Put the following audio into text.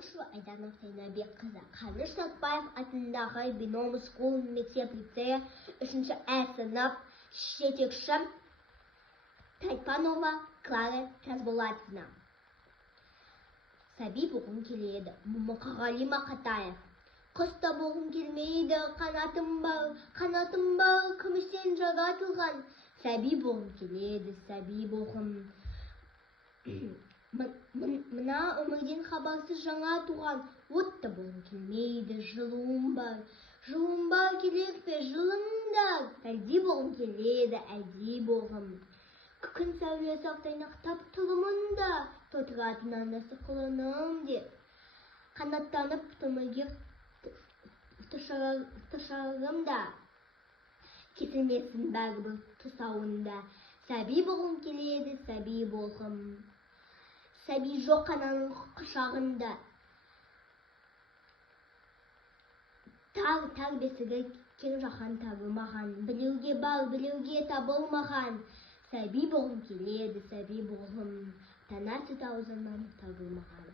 Оқушы Айданов Тайнабек қызы. Қаныш Сәтбаев атындағы Бином Скул мектеп-лицейі 3-ші сынып жетекші Тайпанова Клара Тазболатовна. Сәби болғым келеді. Мұқағали Мақатаев. Құста болғым келмейді, қанатым бар, күмістен жаратылған. Сәби болғым келеді, сәби болғым. Мына өмірден хабарсыз жаңа туған. Отты болғым келмейді, жылуым бар керек пе жылыңдар. Әлди болғым келеді, әлди болғым. Күн сәулесі ақтайнақтап тұрмында, тотыратын анасы құлыным деп. Қанаттанып өмірге тұшарымда, кесілмесін бәрібір тұсауында. Сәби болғым келеді, сәби болғым. Сәби жоқ ананың құшағында. Тар бесігі кең жаһан табылмаған. Біреуге бар, біреуге табылмаған. Сәби болғым келеді, сәби болғым. Тана сүт аузынан табылмаған.